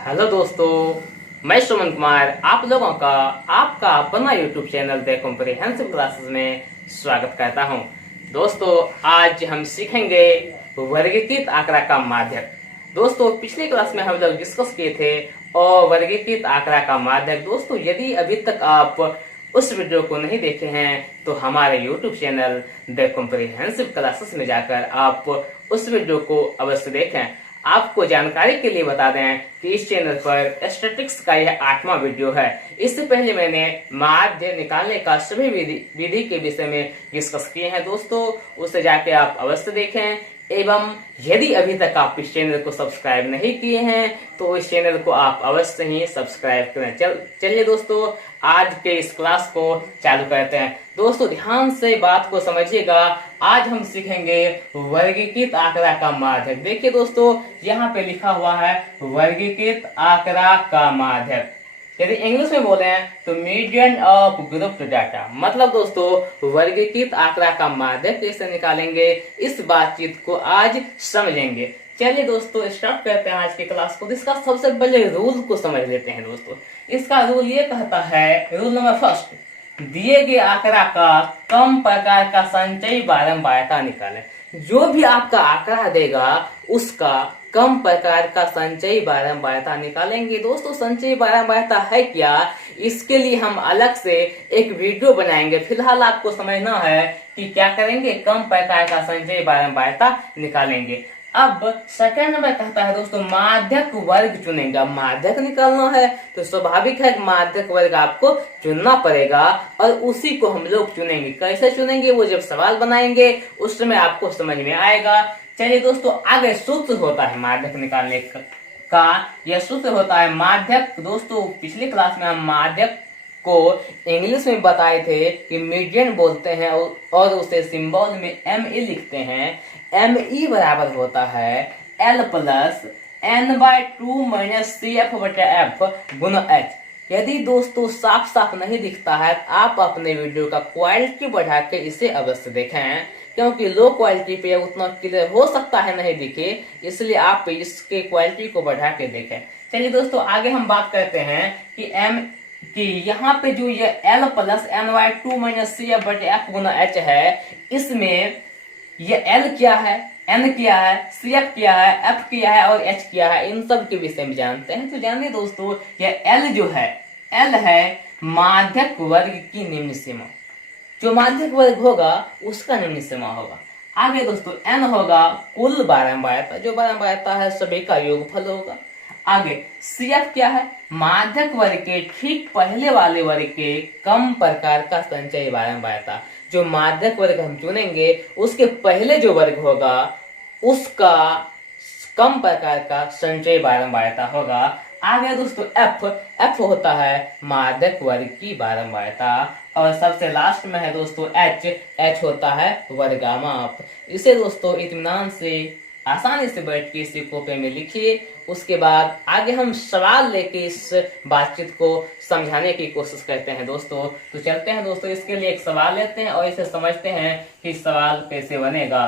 Hello दोस्तों, मैं सुमन कुमार आप लोगों का आपका अपना YouTube channel the comprehensive classes में स्वागत करता हूं। दोस्तों, आज हम सीखेंगे वर्गीकृत आंकड़ा का माध्यक। दोस्तों, पिछले क्लास में हम लोग डिस्कस किए थे और वर्गीकृत आंकड़ा का माध्यक। दोस्तों, यदि अभी तक आप उस वीडियो को नहीं देखे हैं तो हमारे YouTube channel the comprehensive classes में जाकर आप उस वीडियो को अवश्य देखें। आपको जानकारी के लिए बता दें कि इस चैनल पर स्टैटिस्टिक्स का यह 8वां वीडियो है। इससे पहले मैंने माध्य निकालने का सभी विधि के विषय में डिस्कस किए हैं। दोस्तों, उसे जाके आप अवश्य देखें। एवं यदि अभी तक आप इस चैनल को सब्सक्राइब नहीं किए हैं तो इस चैनल को आप अवश्य ही सब्सक्राइब करें। चलिए दोस्तों, आज के इस क्लास को चालू करते हैं। दोस्तों, ध्यान से बात को समझिएगा। आज हम सीखेंगे वर्गीकृत आंकड़ा का माध्यक। देखिए दोस्तों, यहाँ पे लिखा हुआ है वर्गीकृत आंकड़ा का माध्यक। यदि इंग्लिश में बोले तो मीडियन ऑफ ग्रुप्ड डाटा। मतलब दोस्तों, वर्गीकृत आंकड़ा का माध्यक कैसे निकालेंगे, इस बातचीत को आज समझेंगे। चलिए दोस्तों, स्टार्ट करते हैं आज की क्लास को। इसका सबसे पहले रूल को समझ लेते हैं। दोस्तों, इसका रूल ये कहता है, रूल नंबर फर्स्ट, दिए गए आंकड़ा का कम प्रकार का संचयी बारंबारता निकालें। जो भी आपका आंकड़ा देगा उसका कम प्रकार का संचयी बारंबारता निकालेंगे। दोस्तों, संचयी बारंबारता है क्या, इसके लिए हम अलग से एक वीडियो बनाएंगे। फिलहाल आपको समझना है कि क्या करेंगे, कम प्रकार का संचयी बारंबारता निकालेंगे। अब सेकंड नंबर कहता है दोस्तों, माध्यक वर्ग चुनेगा। माध्यक निकालना है तो स्वाभाविक है माध्यक वर्ग आपको चुनना पड़ेगा और उसी को हम लोग चुनेंगे। कैसे चुनेंगे वो जब सवाल बनाएंगे उस समय आपको समझ में आएगा। चलिए दोस्तों, आगे सूत्र होता है माध्यक निकालने का। यह सूत्र होता है माध्यक। दोस्तों, पिछली क्लास में हम माध्यक को इंग्लिश में बताए थे कि मीडियन बोलते हैं और उसे सिंबल में ME लिखते हैं। ME बराबर होता है L plus N/2 minus CF/F गुना H। यदि दोस्तों साफ साफ नहीं दिखता है तो आप अपने वीडियो का क्वालिटी बढ़ा के इसे अवश्य देखें, क्योंकि लो क्वालिटी पे उतना क्लियर हो सकता है नहीं दिखे, इसलिए आप इसके क्वालिटी को बढ़ा के देखें। चलिए दोस्तों, आगे हम बात करते हैं कि यहाँ पे जो ये L plus N/2 minus CF/F गुना H है, इसमें ये L क्या है, N क्या है, CF क्या है, F क्या है और H क्या है, इन सब के विषय में जानते हैं। तो जानिए दोस्तों, ये L जो है, L है माध्यक वर्ग की निम्न सीमा। जो माध्यक वर्ग होगा उसका निम्न सीमा होगा। आगे दोस्तों, N होगा कुल बारंबारता। जो बारंबारता है सभी का योगफल होगा। आगे CF क्या है, माध्यक वर्ग के ठीक पहले वाले वर्ग के कम प्रकार का संचयी बारंबारता। जो माध्यक वर्ग हम चुनेंगे उसके पहले जो वर्ग होगा उसका कम प्रकार का संचयी बारंबारता होगा। आगे दोस्तों, F होता है माध्यक वर्ग की बारंबारता। और सबसे लास्ट में है दोस्तों H होता है वर्गामाप। इसे दोस्तों इत्मीनान से आसानी से बैठ के इसी कॉपी में लिखिए। उसके बाद आगे हम सवाल लेके इस बातचीत को समझाने की कोशिश करते हैं। दोस्तों, तो चलते हैं दोस्तों, इसके लिए एक सवाल लेते हैं और इसे समझते हैं कि सवाल कैसे बनेगा।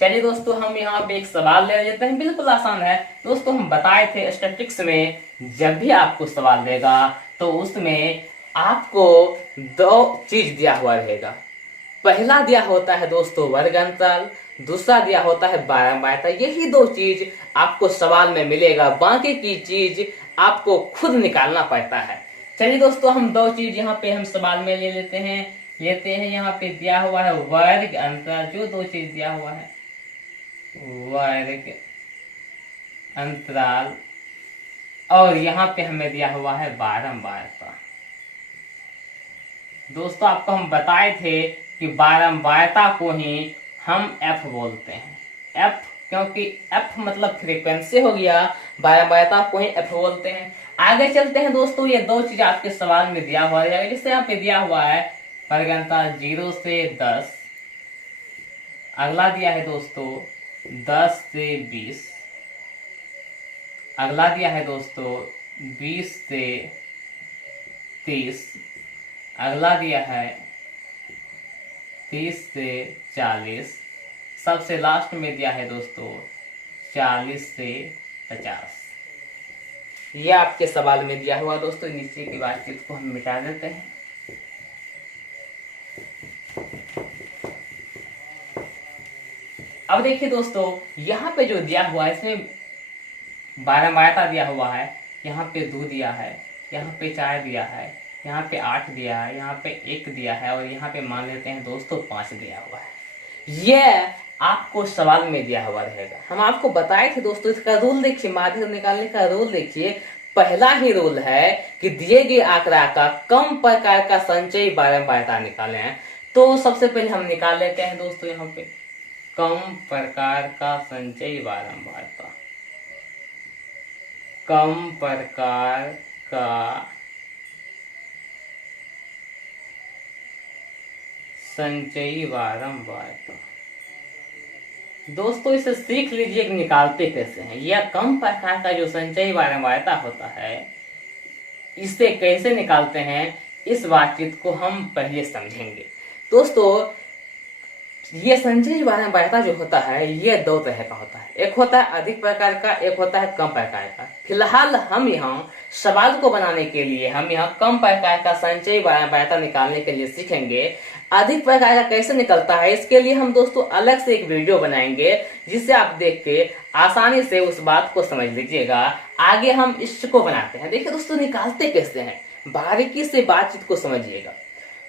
चलिए दोस्तों, हम यहाँ पे एक सवाल ले लेते हैं। बिल्कुल आसान है दोस्तों। हम बताए थे स्टैटिस्टिक्स में जब भी आपको सवाल देगा तो उसमें आपको दो चीज दिया हुआ रहेगा। पहला दिया होता है दोस्तों वर्ग अंतराल, दूसरा दिया होता है बारंबारता। यही दो चीज आपको सवाल में मिलेगा, बाकी की चीज आपको खुद निकालना पड़ता है। चलिए दोस्तों, हम दो चीज यहाँ पे हम सवाल में ले लेते हैं। यहाँ पे दिया हुआ है वर्ग अंतराल। जो दो चीज दिया हुआ है वर्ग अंतराल और यहाँ पे हमें दिया हुआ है बारंबारता। दोस्तों, आपको हम बताए थे कि बारंबारता को ही हम F बोलते हैं। F क्योंकि F मतलब फ्रीक्वेंसी हो गया, बारंबारता को ही F बोलते हैं। आगे चलते हैं दोस्तों, ये दो चीज आपके सवाल में दिया हुआ है। जैसे यहाँ पे दिया हुआ है वर्ग अंतराल 0 से 10। अगला दिया है दोस्तों 10 से 20। अगला दिया है दोस्तों 20 से 30। अगला दिया है 30 से 40। सबसे लास्ट में दिया है दोस्तों 40 से 50। ये आपके सवाल में दिया हुआ दोस्तों, नीचे की बातचीत को हम मिटा देते हैं। अब देखिए दोस्तों, यहाँ पे जो दिया हुआ है इसमें बारंबारता दिया हुआ है, यहाँ पे 2 दिया है, यहाँ पे 4 दिया है, यहाँ पे 8 दिया है, यहाँ पे 1 दिया है और यहाँ पे मान लेते हैं दोस्तों 5 दिया हुआ है। यह आपको सवाल में दिया हुआ रहेगा। हम आपको बताए थे दोस्तों, इसका रूल देखिए, माध्यम निकालने का रूल देखिए। पहला ही रूल है कि दिए गए आंकड़ा का कम प्रकार का संचयी बारंबारता निकालें। तो सबसे पहले हम निकाल लेते हैं दोस्तों, यहाँ पे कम प्रकार का संचयी बारंबारता, कम प्रकार का संचयी बारंबारता। दोस्तों इसे सीख लीजिए कि निकालते कैसे हैं। यह कम प्रकार का जो संचयी बारंबारता होता है, इसे कैसे निकालते हैं, इस बातचीत को हम पहले समझेंगे। दोस्तों ये संचयी बारंबारता जो होता है, ये 2 तरह का होता है। एक होता है अधिक प्रकार का, एक होता है कम प्रकार का। फिलहाल हम यहाँ सवाल को बनाने के लिए हम यहाँ कम प्रकार का संचयी बारंबारता निकालने के लिए सीखेंगे। अधिक प्रकार का कैसे निकलता है, इसके लिए हम दोस्तों अलग से एक वीडियो बनाएंगे, जिसे आप देख के आसानी से उस बात को समझ लीजिएगा। आगे हम इसको बनाते हैं। देखिए दोस्तों, निकालते कैसे हैं, बारीकी से बातचीत को समझिएगा।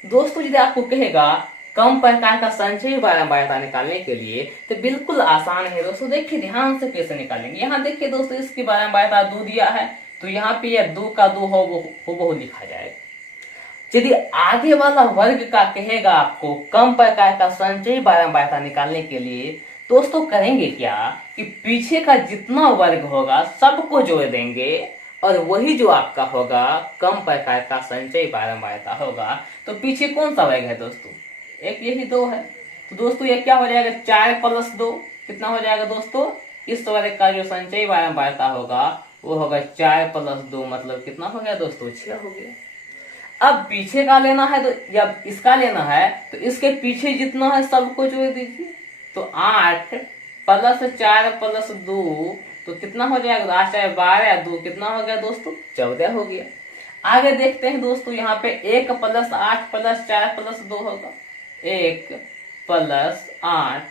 दोस्तों यदि आपको कहेगा कम प्रकार का संचयी बारंबारता निकालने के लिए, तो बिल्कुल आसान है दोस्तों। देखिए ध्यान से कैसे निकालेंगे। यहाँ देखिए दोस्तों, इसकी बारंबारता 2 दिया है, तो यहाँ पे यह 2 का 2 हो लिखा जाएगा। यदि आगे वाला वर्ग का कहेगा आपको कम प्रकार का संचयी बारंबारता निकालने के लिए, दोस्तों करेंगे क्या कि पीछे का जितना वर्ग होगा सबको जोड़ देंगे और वही जो आपका होगा कम प्रकार का संचयी बारंबारता होगा। तो पीछे कौन सा वर्ग है दोस्तों, एक यही 2 है। तो दोस्तों ये क्या हो जाएगा, 4 + 2 कितना हो जाएगा दोस्तों, इस वर्ग का जो संचयी बारंबारता होगा वो होगा 4 + 2, मतलब कितना हो गया दोस्तों, 6 हो गया। अब पीछे का लेना है तो या इसका लेना है, तो इसके पीछे जितना है सबको जोड़ दीजिए। तो 8 + 4 + 2 तो कितना हो जाएगा, 8 × 12 2 कितना हो गया दोस्तों, 14 हो गया। आगे देखते हैं दोस्तों, यहाँ पे 1 + 8 + 4 + 2 होगा, 1 + 8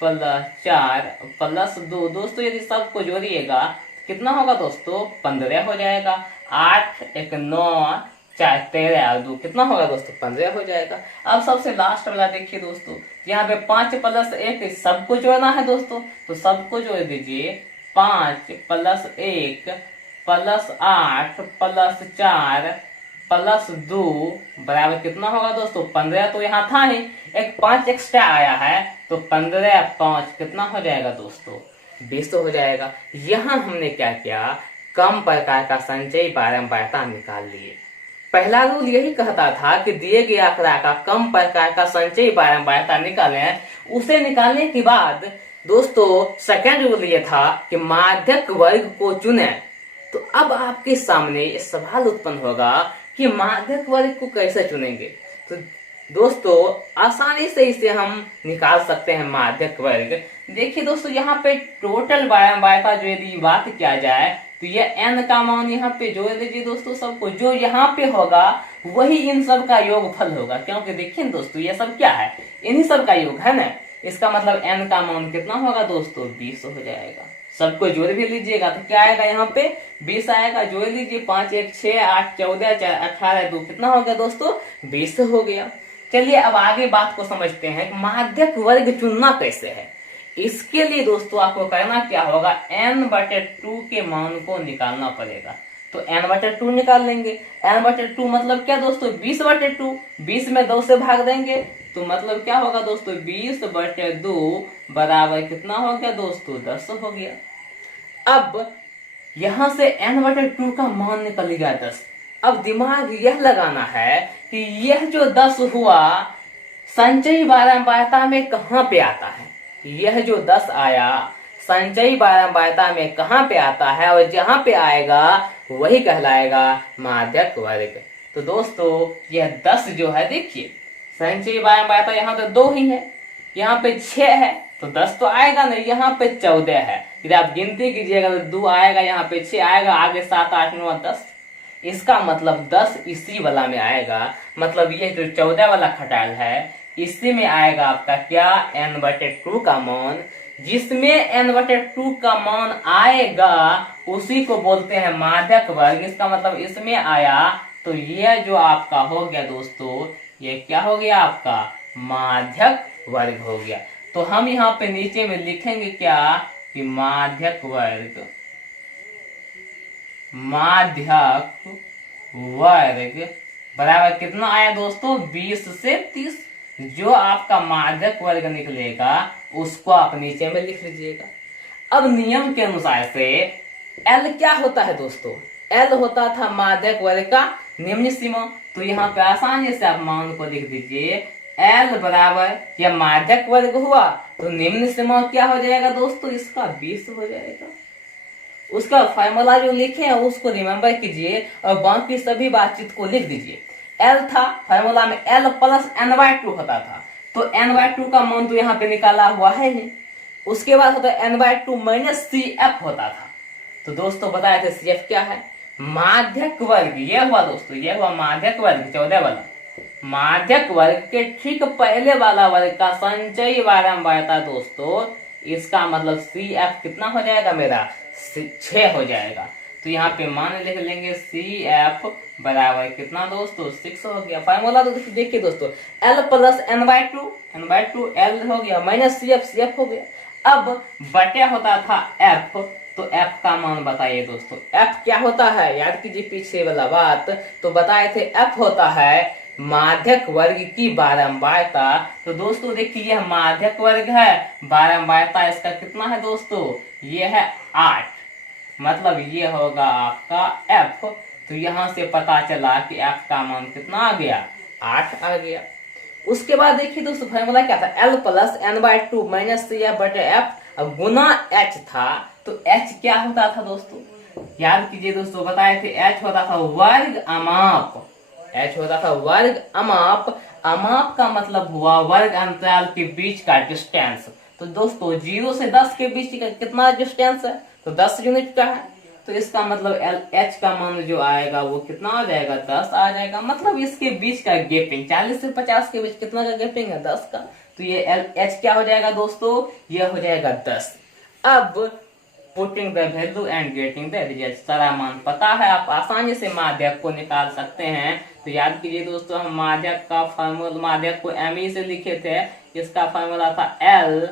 + 4 + 2। दोस्तों यदि सबको जोड़िएगा तो कितना होगा दोस्तों, 15 हो जाएगा। 8 1 9 4 13 और 2 कितना होगा दोस्तों, 15 हो जाएगा। अब सबसे लास्ट वाला देखिए दोस्तों, यहाँ पे 5 + 1 सबको जोड़ना है दोस्तों, तो सबको जोड़ दीजिए। 5 + 1 + 8 + 4 + 2 बराबर कितना होगा दोस्तों, 15। तो यहाँ था ही, एक 5 एक्स्ट्रा आया है, तो 15 5 कितना हो जाएगा दोस्तों, 20 हो जाएगा। यहाँ हमने क्या किया, कम प्रकार का संचयी बारंबारता निकाल लिए। पहला रूल यही कहता था कि दिए गए आंकड़ा का कम प्रकार का संचयी बारंबारता निकालें। उसे निकालने के बाद दोस्तों सेकंड रूल ये था कि माध्यक वर्ग को चुनें। तो अब आपके सामने ये सवाल उत्पन्न होगा कि माध्यक वर्ग को कैसे चुनेंगे। तो दोस्तों आसानी से इसे हम निकाल सकते हैं माध्यक वर्ग। देखिए दोस्तों, यहाँ पे टोटल बारंबारता जो यदि बात किया जाए तो ये n का मान यहाँ पे जोड़ दीजिए दोस्तों सबको, जो यहाँ पे होगा वही इन सब का योगफल होगा। क्योंकि देखिए दोस्तों ये सब क्या है, इन्हीं सब का योग है ना। इसका मतलब n का मान कितना होगा दोस्तों, 20 हो जाएगा। सबको जोड़ भी लीजिएगा तो क्या आएगा, यहाँ पे 20 आएगा। जोड़ लीजिए, 5 1 6 8 14 4 18 2 कितना हो गया दोस्तों, 20 हो गया। चलिए अब आगे बात को समझते हैं कि माध्यक वर्ग चुनना कैसे है। इसके लिए दोस्तों आपको करना क्या होगा, n/2 के मान को निकालना पड़ेगा। तो n/2 निकाल लेंगे। n/2 मतलब क्या दोस्तों, 20/2। 20 में 2 से भाग देंगे तो मतलब क्या होगा दोस्तों, 20/2 बराबर कितना हो गया दोस्तों, 10 हो गया। अब यहां से n/2 का मान निकल गया 10। अब दिमाग यह लगाना है कि यह जो 10 हुआ संचयी बारंबारता में कहां पे आता है। यह जो 10 आया संचयी बारंबारता में कहां पे आता है, और जहां पे आएगा वही कहलाएगा माध्यक वर्ग। तो दोस्तों यह 10 जो है, देखिए संचयी बारंबारता यहाँ तो 2 ही है, यहाँ पे 6 है तो 10 तो आएगा नहीं, यहाँ पे 14 है। यदि आप गिनती कीजिएगा तो 2 आएगा, यहाँ पे 6 आएगा, आगे 7 8 9 10। इसका मतलब 10 इसी वाला में आएगा। मतलब ये जो 14 वाला खटाल है इसी में आएगा आपका क्या, n/2 का मान। जिसमें n/2 का मान आएगा उसी को बोलते हैं माध्यक वर्ग। इसका मतलब इसमें आया तो ये जो आपका हो गया दोस्तों, ये क्या हो गया आपका, माध्यक वर्ग हो गया। तो हम यहाँ पे नीचे में लिखेंगे क्या कि माध्यक वर्ग, माध्यक वर्ग बराबर कितना आया दोस्तों, 20 से 30। जो आपका माध्यक वर्ग निकलेगा उसको आप नीचे में लिख लीजिएगा। अब नियम के अनुसार से L क्या होता है दोस्तों, L होता था माध्यक वर्ग का निम्न सीमा। तो यहाँ पे आसानी से आप मान को लिख दीजिए, L बराबर या माध्यक वर्ग हुआ तो निम्न सीमा क्या हो जाएगा दोस्तों, इसका 20 हो जाएगा। उसका फार्मूला जो लिखे हैं उसको रिमेम्बर कीजिए और बाकी सभी बातचीत को लिख दीजिए। L था फार्मूला में L प्लस n/2 होता था, तो n/2 का मान तो यहाँ पे निकाला हुआ है ही। उसके बाद होता है n/2 माइनस CF होता था। तो दोस्तों बताए थे CF क्या है, माध्यक वर्ग। ये हुआ दोस्तों, ये हुआ माध्यक वर्ग 14 वाला। माध्यक वर्ग के ठीक पहले वाला वर्ग का संचयी बारंबारता दोस्तों, इसका मतलब CF कितना हो जाएगा मेरा, 6 हो जाएगा। तो यहाँ पे मान लिख लेंगे CF बराबर कितना दोस्तों, 6 हो गया। फार्मूला तो देखिए दोस्तों, L प्लस n/2 L हो गया, माइनस CF हो गया। अब बटे होता था F, तो F का मान बताइए दोस्तों, F क्या होता है, याद कीजिए पीछे वाला बात। तो बताए थे F होता है माध्यक वर्ग की बारंबारता। तो दोस्तों देखिए यह माध्यक वर्ग है, बारंबारता इसका कितना है दोस्तों, ये है 8। मतलब ये होगा आपका F। तो यहां से पता चला कि F का मान कितना आ गया, 8 आ गया। उसके बाद देखिए दोस्तों फार्मूला क्या था, L plus n/2 minus CF बटे F, अब गुना H था। तो H क्या होता था दोस्तों, याद कीजिए दोस्तों, बताए थे H होता था वर्ग अमाप। H होता था वर्ग अमाप। अमाप का मतलब हुआ वर्ग अंतराल के बीच का डिस्टेंस। तो दोस्तों 0 से 10 के बीच का कितना डिस्टेंस है, तो 10 यूनिट का है। तो इसका मतलब H का मान जो आएगा वो कितना आ जाएगा, 10 आ जाएगा। मतलब इसके बीच का गैपिंग 40 से 50 के बीच कितना का गैपिंग है, 10 का। तो ये H क्या हो जाएगा दोस्तों, ये हो जाएगा 10। अब putting the value and getting the result, सारा मान पता है, आप आसानी से माध्यक को निकाल सकते हैं। तो याद कीजिए दोस्तों, हम माध्यक का फार्मूला, माध्यक को ME से लिखे थे। इसका फार्मूला था L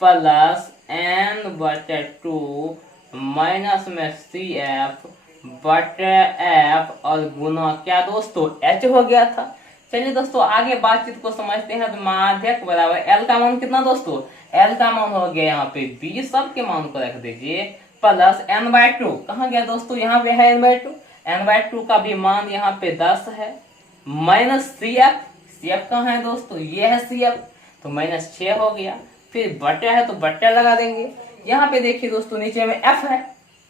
प्लस n/2 माइनस में CF बटे F और गुना क्या दोस्तों, H हो गया था। चलिए दोस्तों आगे बातचीत को समझते हैं। तो माध्यक बराबर L का मान कितना दोस्तों, L का मान हो गया यहाँ पे 20, सबके मान को रख दीजिए, प्लस n/2 कहाँ गया दोस्तों, यहाँ पे है n/2 का भी मान यहाँ पे 10 है, माइनस CF कहाँ है दोस्तों, ये है CF, तो माइनस 6 हो गया। फिर बटे है तो बटे लगा देंगे। यहाँ पे देखिए दोस्तों नीचे में F है,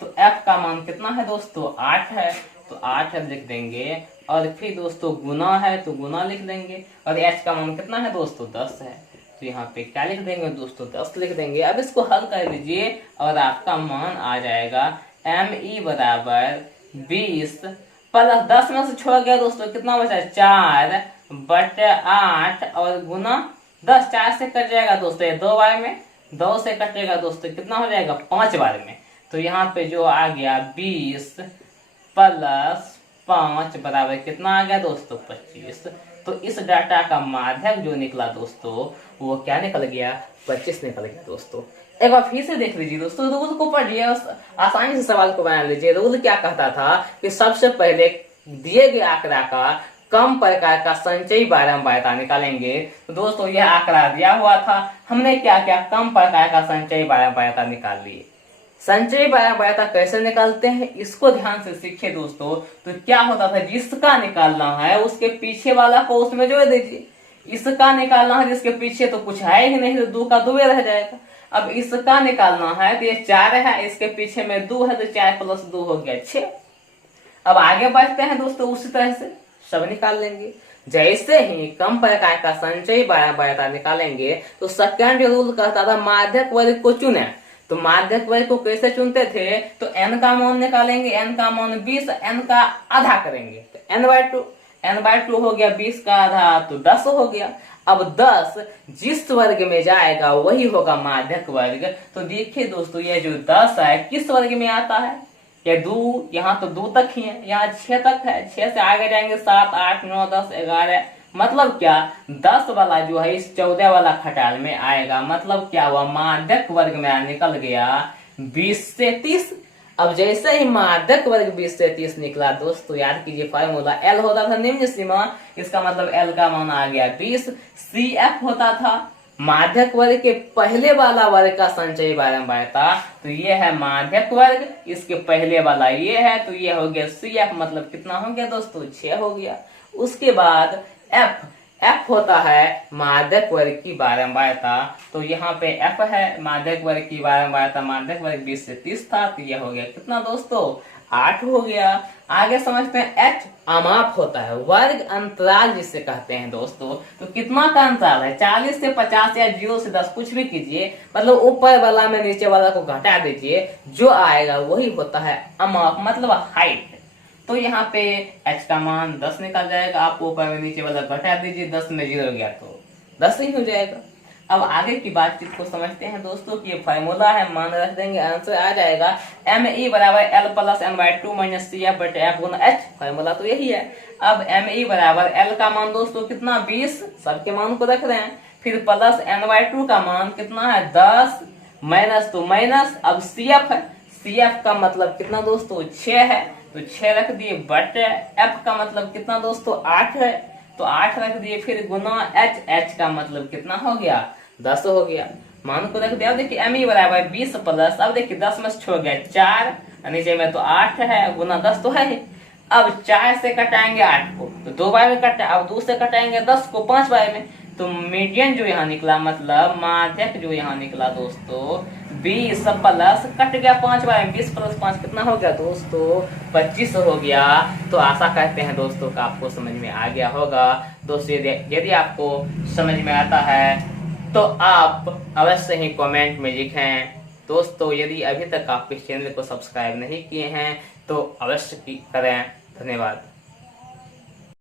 तो F का मान कितना है दोस्तों, 8 है, तो 8 लिख देंगे। और फिर दोस्तों गुना है तो गुना लिख देंगे। और H का मान कितना है दोस्तों, 10 है, तो यहाँ पे क्या लिख देंगे दोस्तों, 10 लिख देंगे। अब इसको हल कर लीजिए और आपका मान आ जाएगा ME बराबर 20 प्लस 10 में से छोड़ गया दोस्तों, कितना बचा, 4 बटे 8 और गुना 10, 4 से कट जाएगा दोस्तों, ये 2 बार में, 2 से कटेगा दोस्तों, कितना हो जाएगा, 5 बार में। तो यहाँ पे जो आ गया 20 प्लस 5 बराबर कितना आ गया दोस्तों, 25। तो इस डाटा का माध्यक जो निकला दोस्तों वो क्या निकल गया, 25 निकल गया दोस्तों। एक बार फिर से देख लीजिए दोस्तों, रूल को पढ़िए, आसानी से सवाल को बना लीजिए। रूल क्या कहता था कि सबसे पहले दिए गए आंकड़ा का कम प्रकार का संचयी बारंबारता निकालेंगे। तो दोस्तों यह आंकड़ा दिया हुआ था, हमने क्या किया, कम प्रकार का संचयी बारंबारता निकाल लिए। संचयी बारंबारता कैसे निकालते हैं इसको ध्यान से सीखे दोस्तों। तो क्या होता था, जिसका निकालना है उसके पीछे वाला को उसमें जोड़ दीजिए। इसका निकालना है जिसके पीछे तो कुछ है ही नहीं, तो 2 का 2 रह जाएगा। अब इसका निकालना है तो ये 4 है, इसके पीछे में 2 है, तो 4 प्लस 2 हो गया 6। अब आगे बढ़ते हैं दोस्तों, उसी तरह से सब निकाल लेंगे। जैसे ही कम प्रकार का संचयी बाध्यता निकालेंगे तो सेकंड रूल कहता था माध्यक वर्ग को चुने। तो माध्यक वर्ग को कैसे चुनते थे, तो n का मान निकालेंगे, n का मान 20, n का आधा करेंगे तो n/2 हो गया, 20 का आधा तो 10 हो गया। अब 10 जिस वर्ग में जाएगा वही होगा माध्यक वर्ग। तो देखिए दोस्तों, ये जो 10 है किस वर्ग में आता है, ये 2, यहाँ तो 2 तक ही है, यहाँ 6 तक है, 6 से आगे जाएंगे 7, 8, 9, 10, 11। मतलब क्या, 10 वाला जो है इस 14 वाला खटाल में आएगा। मतलब क्या हुआ, माध्यक वर्ग में निकल गया 20 से 30। अब जैसे ही माध्यक वर्ग 20 से 30 निकला दोस्तों, याद कीजिए फार्मूला L होता था निम्न सीमा, इसका मतलब L का मान आ गया 20। CF होता था माध्यक वर्ग के पहले वाला वर्ग का संचयी बारंबारता, तो ये है माध्यक वर्ग, इसके पहले वाला ये है, तो ये हो गया CF। मतलब कितना हो गया दोस्तों, 6 हो गया। उसके बाद F होता है माध्यक वर्ग की बारंबारता, तो यहाँ पे F है माध्यक वर्ग की बारंबारता, माध्यक वर्ग 20 से 30 था, तो यह हो गया कितना दोस्तों, 8 हो गया। आगे समझते हैं H अमाप होता है, वर्ग अंतराल जिसे कहते हैं दोस्तों। तो कितना का अंतराल है, 40 से 50 या 0 से 10 कुछ भी कीजिए, मतलब ऊपर वाला में नीचे वाला को घटा दीजिए, जो आएगा वही होता है अमाप, मतलब हाइट। तो यहाँ पे h का मान 10 निकल जाएगा, आप ऊपर में नीचे वाला घटा दीजिए, 10 में 0 गया तो 10 ही हो जाएगा। अब आगे की बातचीत को समझते हैं दोस्तों कि ये फार्मूला है, मान रख देंगे, आंसर आ जाएगा ME बराबर L plus n/2 minus CF बटे F गुना H। फार्मूला तो यही है। अब ME बराबर L का मान दोस्तों कितना, 20, सबके मान को रख रहे हैं, फिर प्लस n/2 का मान कितना है 10, माइनस तो माइनस, अब CF है, CF का मतलब कितना दोस्तों 6 है, तो 6 रख दिए, बटे F का मतलब कितना दोस्तों 8 है, तो 8 रख दिए, फिर गुना H का मतलब कितना हो गया 10 हो गया। मान को रख दिया। अब देखिए ME बराबर 20 प्लस, अब देखिए 10 में से छोड़ गया 4, नीचे में तो 8 है, गुना 10 तो है ही। अब 4 से कटाएंगे 8 को तो 2 बार में कटा, अब 2 से कटाएंगे 10 को 5 बार में, तो मीडियन जो यहाँ निकला, मतलब माध्यक जो यहाँ निकला दोस्तों 20 प्लस कट गया 5 बार में, 20 प्लस 5 कितना हो गया दोस्तों 25 हो गया। तो आशा करते हैं दोस्तों का आपको समझ में आ गया होगा। दोस्तों यदि आपको समझ में आता है तो आप अवश्य ही कमेंट में लिखें। दोस्तों यदि अभी तक आप इस चैनल को सब्सक्राइब नहीं किए हैं तो अवश्य करें। धन्यवाद।